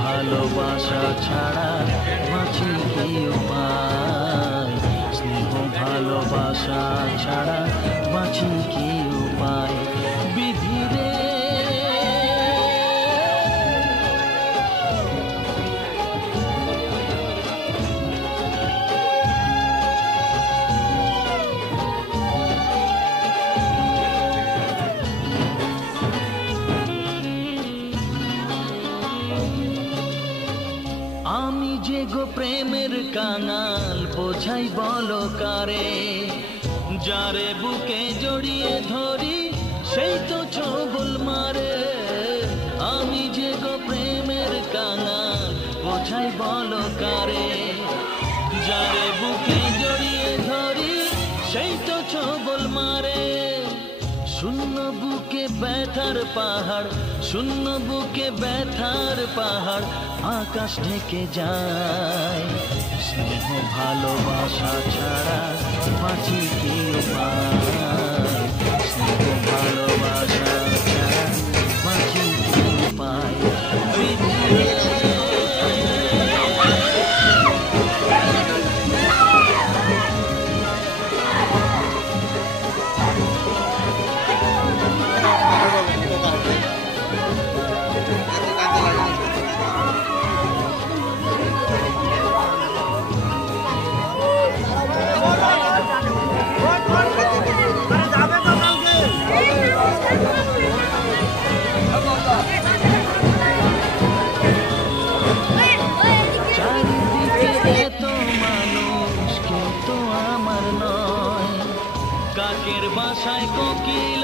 ভালোবাসা ছাড়া বাঁচি কি উপায়, স্নেহ ভালোবাসা ছাড়া বাঁচি কি উপায়, বিধি রে আমি যে গো প্রেমের কাঙাল বোঝাই বলো কারে, যারে বুকে জড়িয়ে ধরি সেই তো ছবল মারে। আমি যে গো প্রেমের কাঙাল বোঝাই বলো কারে, যারে বুকে জড়িয়ে ধরি সেই তো ছবল মারে। শূন্য বুকে ব্যথার পাহাড়, শূন্য বুকে ব্যথার পাহাড় আকাশ ঢেকে যায়, স্নেহ ভালোবাসা ছাড়া বাঁচি কি উপায়, স্নেহ ভালোবাসা ছাড়া বাঁচি কি উপায়, কাকের বাসায় কোকিল